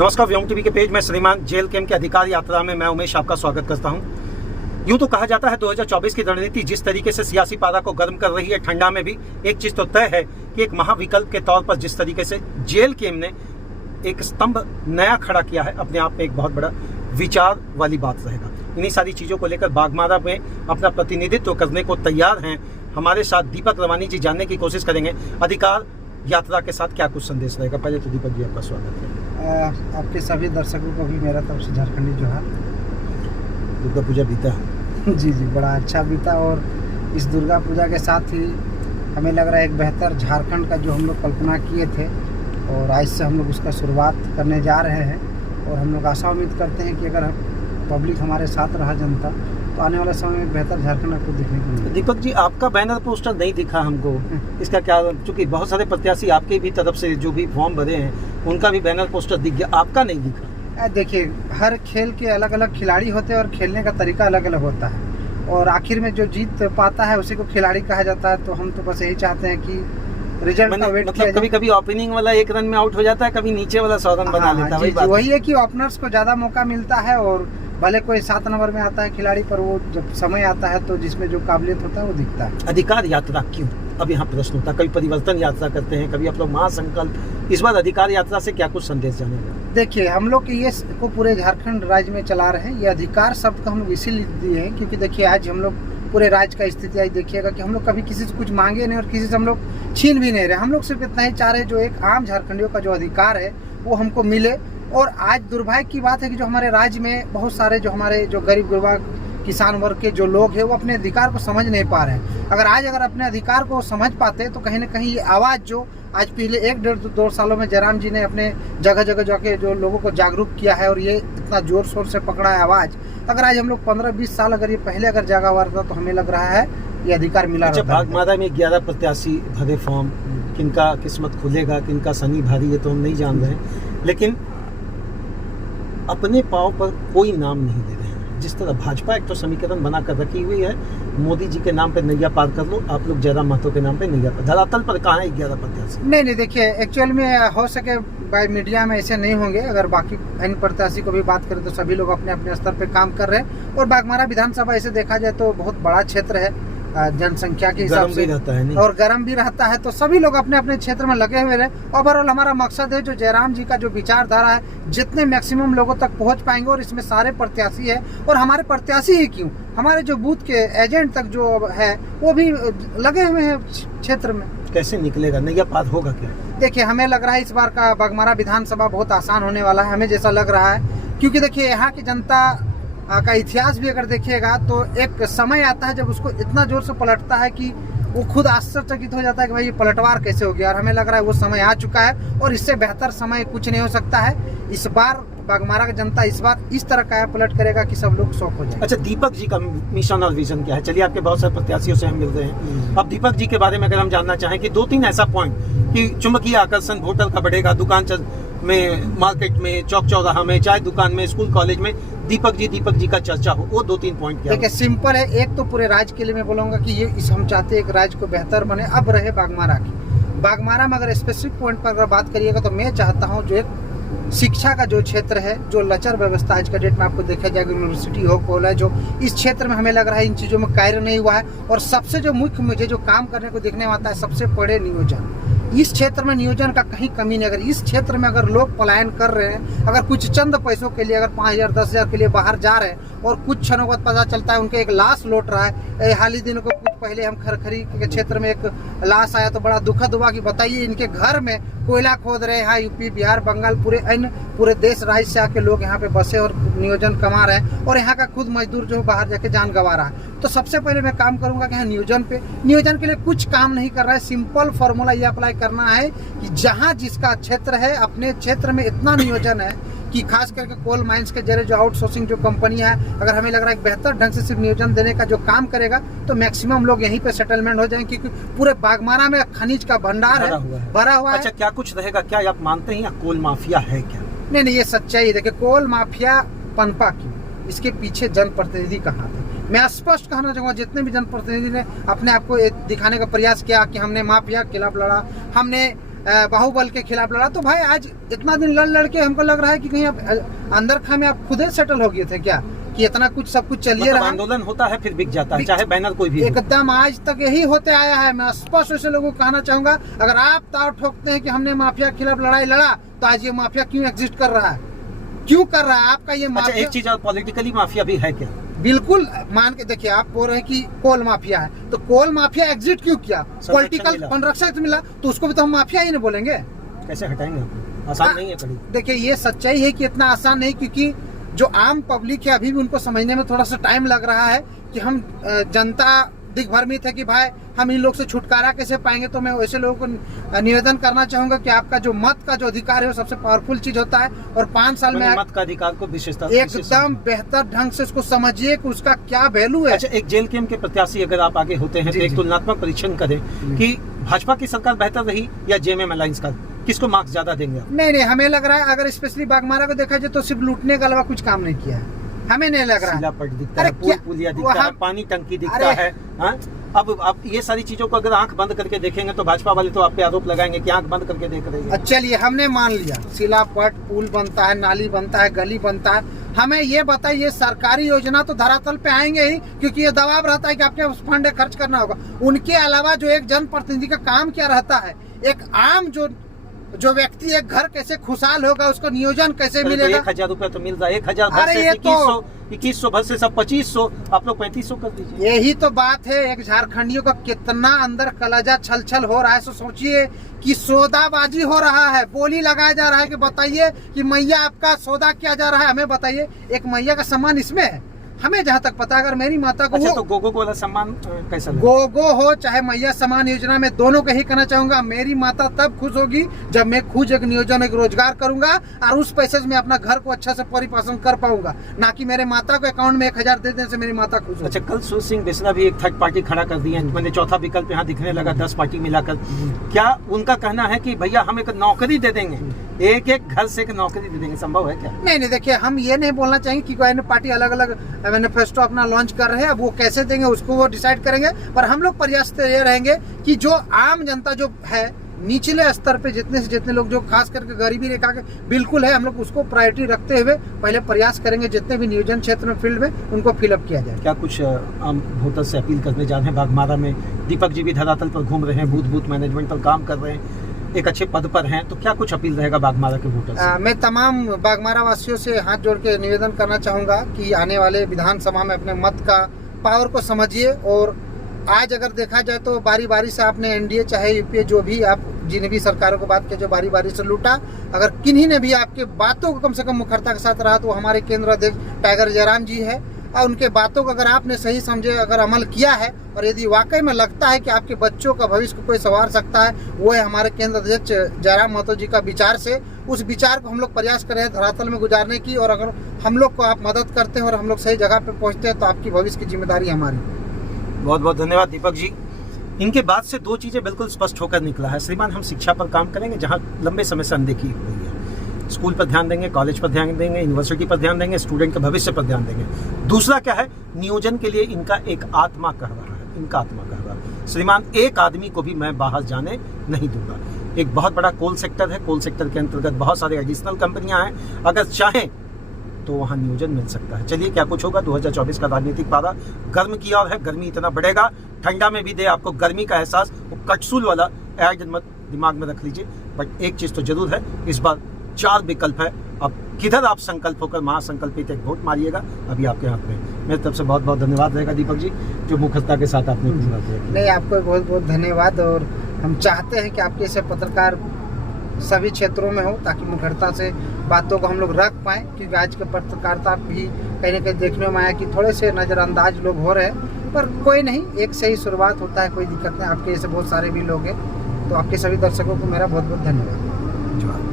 नमस्कार, व्योम टीवी के पेज में श्रीमान जेल कैंप के अधिकार यात्रा में मैं उमेश आपका स्वागत करता हूं। यूं तो कहा जाता है 2024 की रणनीति जिस तरीके से सियासी पारा को गर्म कर रही है, ठंडा में भी एक चीज तो तय है कि एक महाविकल्प के तौर पर जिस तरीके से जेल कैंप ने एक स्तंभ नया खड़ा किया है, अपने आप में एक बहुत बड़ा विचार वाली बात रहेगा। इन्हीं सारी चीजों को लेकर बागमारा में अपना प्रतिनिधित्व करने को तैयार हैं हमारे साथ दीपक रवानी जी। जानने की कोशिश करेंगे अधिकार यात्रा के साथ क्या कुछ संदेश रहेगा। पहले तो दीपक जी आपका स्वागत है। आपके सभी दर्शकों को भी मेरा तरफ से झारखंडी जोहार। दुर्गा पूजा बीता जी, बड़ा अच्छा बीता और इस दुर्गा पूजा के साथ ही हमें लग रहा है एक बेहतर झारखंड का जो हम लोग कल्पना किए थे और आज से हम लोग उसका शुरुआत करने जा रहे हैं। और हम लोग आशा उम्मीद करते हैं कि अगर पब्लिक हमारे साथ रहा, जनता, तो आने वाले समय में बेहतर झारखंड आपको देखने को मिलेगा। दीपक जी, आपका बैनर पोस्टर नहीं दिखा हमको, इसका क्या? चूंकि बहुत सारे प्रत्याशी आपके भी तरफ से जो भी फॉर्म भरे हैं उनका भी बैनर पोस्टर दिख गया, आपका नहीं दिखा। देखिए, हर खेल के अलग अलग खिलाड़ी होते हैं और खेलने का तरीका अलग अलग होता है और आखिर में जो जीत पाता है उसी को खिलाड़ी कहा जाता है। तो हम तो बस यही चाहते हैं कि रिजल्ट का वेट किया। कभी कभी ओपनिंग वाला 1 रन में आउट हो जाता है, कभी नीचे वाला 100 रन बना लेता है। वही है कि ओपनर्स को ज्यादा मौका मिलता है और भले कोई 7 नंबर में आता है खिलाड़ी, पर वो जब समय आता है तो जिसमें जो काबिलियत होता है वो दिखता है। अधिकार यात्रा क्यों? अब यहाँ प्रश्न होता है, कभी परिवर्तन यात्रा करते हैं, कभी आप लोग महासंकल्प, इस बार अधिकार यात्रा से क्या कुछ संदेश जानेंगे? देखिए, हम लोग ये को पूरे झारखंड राज्य में चला रहे हैं। ये अधिकार शब्द को हम लोग इसीलिए दिए हैं क्योंकि देखिए आज हम लोग पूरे राज्य का स्थिति आज देखिएगा कि हम लोग कभी किसी से कुछ मांगे नहीं और किसी से हम लोग छीन भी नहीं रहे। हम लोग सिर्फ इतना ही चाह रहे हैं जो एक आम झारखंडियों का जो अधिकार है वो हमको मिले। और आज दुर्भाग्य की बात है कि जो हमारे राज्य में बहुत सारे जो हमारे जो गरीब गुरबा किसान वर्ग के जो लोग हैं वो अपने अधिकार को समझ नहीं पा रहे हैं। अगर अपने अधिकार को समझ पाते तो कहीं ना कहीं ये आवाज़ जो आज पिछले 1-1.5-2 सालों में जयराम जी ने अपने जगह जगह जाके जो लोगों को जागरूक किया है और ये इतना जोर शोर से पकड़ा है आवाज़, अगर आज हम लोग 15-20 साल अगर ये पहले अगर जागा हुआ था तो हमें लग रहा है ये अधिकार मिला। अच्छा, बागमारा में 11 प्रत्याशी भरे फॉर्म, किनका किस्मत खुलेगा, किनका शनि भारी, ये तो हम नहीं जान रहे हैं, लेकिन अपने पाँव पर कोई नाम नहीं दे रहे हैं। जिस तरह भाजपा एक तो समीकरण बना कर रखी हुई है, मोदी जी के नाम पे नैया पार कर लो, आप लोग जयराम महतो के नाम पे नैया पार, धरातल पर कहाँ है 11 प्रत्याशी? नहीं, देखिए, एक्चुअल में हो सके बाय मीडिया में ऐसे नहीं होंगे। अगर बाकी अन्य प्रत्याशी को भी बात करें तो सभी लोग अपने अपने स्तर पे काम कर रहे हैं। और बागमारा विधानसभा ऐसे देखा जाए तो बहुत बड़ा क्षेत्र है जनसंख्या के हिसाब से, और गर्म भी रहता है, तो सभी लोग अपने अपने क्षेत्र में लगे हुए रहे। ओवरऑल हमारा मकसद है जो जयराम जी का जो विचारधारा है जितने मैक्सिमम लोगों तक पहुंच पाएंगे, और इसमें सारे प्रत्याशी है। और हमारे प्रत्याशी ही क्यों, हमारे जो बूथ के एजेंट तक जो है वो भी लगे हुए हैं क्षेत्र में। कैसे निकलेगा, नैया पार होगा क्या? देखिए, हमें लग रहा है इस बार का बागमारा विधानसभा बहुत आसान होने वाला है, हमें जैसा लग रहा है। क्योंकि देखिए, यहाँ की जनता का इतिहास भी अगर देखिएगा तो एक समय आता है जब उसको इतना जोर से पलटता है कि वो खुद आश्चर्यचकित हो जाता है कि भाई ये पलटवार कैसे हो गया। और हमें लग रहा है वो समय आ चुका है और इससे बेहतर समय कुछ नहीं हो सकता है। इस बार बागमारा की जनता इस बार इस तरह का पलट करेगा कि सब लोग शौक हो जाए। अच्छा, दीपक जी का मिशन और विजन क्या है? चलिए, आपके बहुत सारे प्रत्याशियों से हम मिल रहे हैं। अब दीपक जी के बारे में अगर हम जानना चाहें कि 2-3 ऐसा पॉइंट कि चुंबकीय आकर्षण वोटर का बढ़ेगा, दुकान में, मार्केट में, चौक चौराहा में, चाय दुकान में, स्कूल कॉलेज में दीपक जी का चर्चा हो, वो 2-3 पॉइंट क्या? देखिए, सिंपल है। एक तो पूरे राज्य के लिए मैं बोलूँगा कि ये हम चाहते हैं एक राज्य को बेहतर बने। अब रहे बागमारा की, बागमारा में अगर स्पेसिफिक पॉइंट पर अगर बात करिएगा तो मैं चाहता हूँ जो एक शिक्षा का जो क्षेत्र है, जो लचर व्यवस्था आज के डेट में आपको देखा जाएगा, यूनिवर्सिटी हो, कॉलेज हो, इस क्षेत्र में हमें लग रहा है इन चीज़ों में कार्य नहीं हुआ है। और सबसे जो मुख्य मुझे जो काम करने को देखने में आता है, सबसे बड़े नियोजन। इस क्षेत्र में नियोजन का कहीं कमी नहीं। अगर इस क्षेत्र में अगर लोग पलायन कर रहे हैं, अगर कुछ चंद पैसों के लिए अगर 5,000-10,000 के लिए बाहर जा रहे हैं और कुछ क्षणों बाद पता चलता है उनके एक लाश लौट रहा है। हाल ही दिनों को कुछ पहले हम खरखरी के क्षेत्र में एक लाश आया तो बड़ा दुखद हुआ कि बताइए इनके घर में कोयला खोद रहे हैं। यूपी, बिहार, बंगाल, पूरे देश राज्य से आके लोग यहाँ पे बसे और नियोजन कमा रहे हैं और यहाँ का खुद मजदूर जो बाहर जाके जान गंवा रहा है। तो सबसे पहले मैं काम करूंगा कि यहाँ नियोजन के लिए कुछ काम नहीं कर रहा है। सिंपल फॉर्मूला ये अप्लाई करना है कि जहाँ जिसका क्षेत्र है, अपने क्षेत्र में इतना नियोजन है कि खास करके कोल माइंस के जरिए जो आउटसोर्सिंग जो कंपनी है, अगर हमें लग रहा है कि बेहतर ढंग से सिर्फ नियोजन देने का जो काम करेगा तो मैक्सिमम लोग यहीं पे सेटलमेंट हो जाएंगे, क्योंकि पूरे बागमारा में खनिज का भंडार भरा हुआ है। अच्छा, क्या कुछ रहेगा? क्या आप मानते हैं कोल माफिया है क्या? नहीं, ये सच्चाई। देखिए, कोल माफिया पनपा क्यों, इसके पीछे जनप्रतिनिधि कहाँ थे? मैं स्पष्ट कहना चाहूँगा, जितने भी जनप्रतिनिधि ने अपने आप को दिखाने का प्रयास किया कि हमने माफिया के खिलाफ लड़ा, हमने बाहुबल के खिलाफ लड़ा, तो भाई आज इतना दिन लड़ के हमको लग रहा है कि कहीं आप अंदर खामे आप खुद ही सेटल हो गए थे क्या, कि इतना कुछ सब कुछ चलिए रहा। आंदोलन होता है फिर बिक जाता है, चाहे बैनर कोई भी एकदम आज तक यही होते आया है। मैं स्पष्ट से लोगों को कहना चाहूंगा, अगर आप ताव ठोकते हैं कि हमने माफिया के खिलाफ लड़ाई लड़ा, तो आज ये माफिया क्यों एग्जिस्ट कर रहा है, क्यों कर रहा है आपका ये माफिया। एक चीज और, पॉलिटिकली माफिया भी है क्या? बिल्कुल, मान के देखिए, आप बोल रहे हैं कि कोल माफिया है, तो कोल माफिया एग्जिट क्यों किया, पॉलिटिकल संरक्षण मिला, तो उसको भी तो हम माफिया ही नहीं बोलेंगे। कैसे हटाएंगे? आसान नहीं है कभी। देखिए ये सच्चाई है कि इतना आसान नहीं, क्योंकि जो आम पब्लिक है अभी भी उनको समझने में थोड़ा सा टाइम लग रहा है कि हम जनता दिग्भ्रमित है कि भाई हम इन लोग से छुटकारा कैसे पाएंगे। तो मैं वैसे लोगों को निवेदन करना चाहूंगा कि आपका जो मत का जो अधिकार है वो सबसे पावरफुल चीज होता है, और 5 साल में मत का अधिकार को विशेषता एकदम बेहतर ढंग से उसको समझिए कि उसका क्या वैल्यू है। अच्छा, एक जेल कैंप के प्रत्याशी अगर आप आगे होते हैं तो एक तुलनात्मक परीक्षण करें कि भाजपा की सरकार बेहतर रही या जेएमएम अलायंस का, किसको मार्क्स ज्यादा देंगे? नहीं, हमें लग रहा है अगर स्पेशली बागमारा को देखा जाए तो सिर्फ लूटने के अलावा कुछ काम नहीं किया है, हमें नहीं लग रहा है। दिखता है, पुलिया दिखता है, पानी टंकी दिखता है। अब आप ये सारी चीजों को अगर आंख बंद करके देखेंगे तो भाजपा वाले तो आप पे आरोप लगाएंगे कि आंख बंद करके देख रहे हैं। चलिए हमने मान लिया, सिलापट, पुल बनता है, नाली बनता है, गली बनता है, हमें ये बताइए सरकारी योजना तो धरातल पे आएंगे ही, क्योंकि ये दबाव रहता है कि आपके उस फंड खर्च करना होगा। उनके अलावा जो एक जनप्रतिनिधि का काम क्या रहता है, एक आम जो व्यक्ति एक घर कैसे खुशहाल होगा, उसको नियोजन कैसे मिलेगा। 1000 रुपया तो मिल रहा है, 1000 2100 भर से सब 2500, आप लोग 3500 कर दीजिए। यही तो बात है, एक झारखंडियों का कितना अंदर कलेजा छल हो रहा है। सो सोचिए कि सौदाबाजी हो रहा है, बोली लगाया जा रहा है कि बताइए कि मैया आपका सौदा किया जा रहा है, हमें बताइए एक मैया का सम्मान इसमें है। हमें जहाँ तक पता है, अगर मेरी माता को अच्छा, तो गोगो को वाला सम्मान कैसा लगा? गोगो हो चाहे मैया सम्मान योजना में, दोनों को ही कहना चाहूंगा, मेरी माता तब खुश होगी जब मैं खुद एक नियोजन एक रोजगार करूंगा और उस पैसे से मैं अपना घर को अच्छा से परिपोषण कर पाऊंगा, ना कि मेरे माता को अकाउंट में 1000 दे देने से मेरी माता खुश होगी। अच्छा, कल सुर सिंह बिस्ला भी एक थर्ड पार्टी खड़ा कर दी है, मैंने चौथा विकल्प यहाँ दिखने लगा 10 पार्टी मिलाकर। क्या उनका कहना है कि भैया हम एक नौकरी दे देंगे, एक घर से एक नौकरी दे देंगे, संभव है क्या? नहीं, देखिए हम ये नहीं बोलना चाहेंगे कि कोई पार्टी अलग अलग मैनिफेस्टो अपना लॉन्च कर रहे हैं, अब वो कैसे देंगे उसको वो डिसाइड करेंगे, पर हम लोग प्रयास ये रहेंगे कि जो आम जनता जो है निचले स्तर पे जितने से जितने लोग जो खास करके गरीबी रेखा के बिल्कुल है, हम लोग उसको प्रायोरिटी रखते हुए पहले प्रयास करेंगे जितने भी नियोजन क्षेत्र में फील्ड में उनको फिलअप किया जाए। क्या कुछ आम वोटर से अपील करने जा रहे हैं? बागमारा में दीपक जी भी धरातल पर घूम रहे हैं, बूथ मैनेजमेंट पर काम कर रहे हैं, एक अच्छे पद पर हैं, तो क्या कुछ अपील रहेगा बागमारा के वोटर से? मैं तमाम बागमारा वासियों से हाथ जोड़ के निवेदन करना चाहूँगा कि आने वाले विधानसभा में अपने मत का पावर को समझिए। और आज अगर देखा जाए तो बारी बारी से आपने एनडीए चाहे यूपीए जो भी आप जिन भी सरकारों को बात किया जो बारी बारी से लूटा, अगर किन्हीं ने भी आपके बातों को कम से कम मुखरता के साथ रहा तो हमारे केंद्र अध्यक्ष टाइगर जयराम जी है, और उनके बातों को अगर आपने सही समझे, अगर अमल किया है, और यदि वाकई में लगता है कि आपके बच्चों का भविष्य को कोई संवार सकता है, वो है हमारे केंद्र अध्यक्ष जयराम महतो जी का विचार से, उस विचार को हम लोग प्रयास कर रहे हैं धरातल में गुजारने की। और अगर हम लोग को आप मदद करते हैं और हम लोग सही जगह पे पहुंचते हैं तो आपकी भविष्य की जिम्मेदारी हमारी। बहुत बहुत धन्यवाद दीपक जी। इनके बाद से 2 चीजें बिल्कुल स्पष्ट होकर निकला है। श्रीमान, हम शिक्षा पर काम करेंगे जहाँ लंबे समय से अनदेखी हो रही है, स्कूल पर ध्यान देंगे, कॉलेज पर ध्यान देंगे, यूनिवर्सिटी पर ध्यान देंगे, स्टूडेंट के भविष्य पर ध्यान देंगे। दूसरा क्या है, नियोजन के लिए इनका एक आत्मा कह रहा है, इनका आत्मा कह रहा है श्रीमान, एक आदमी को भी मैं बाहर जाने नहीं दूंगा। एक बहुत बड़ा कोल सेक्टर है, कोल सेक्टर के अंतर्गत बहुत सारे एडिशनल कंपनियां हैं, अगर चाहें तो वहाँ नियोजन मिल सकता है। चलिए क्या कुछ होगा, 2024 का राजनीतिक पारा गर्म की ओर है, गर्मी इतना बढ़ेगा, ठंडा में भी दे आपको गर्मी का एहसास, वो कटसूल वाला ऐड मत दिमाग में रख लीजिए। बट एक चीज़ तो जरूर है, इस बार 4 विकल्प है, अब किधर आप संकल्प होकर महासंकल्पित एक वोट मारिएगा, अभी आपके हाथ में। मेरी तरफ से बहुत बहुत धन्यवाद रहेगा दीपक जी, जो मुखरता के साथ आपने पूरा किया। नहीं, आपको बहुत बहुत धन्यवाद, और हम चाहते हैं कि आपके ऐसे पत्रकार सभी क्षेत्रों में हो ताकि मुखरता से बातों को हम लोग रख पाएँ, क्योंकि आज के पत्रकारिता भी कहीं ना कहीं देखने में आया कि थोड़े से नज़रअंदाज लोग हो रहे हैं, पर कोई नहीं, एक सही शुरुआत होता है, कोई दिक्कत नहीं। आपके ऐसे बहुत सारे भी लोग हैं, तो आपके सभी दर्शकों को मेरा बहुत बहुत धन्यवाद।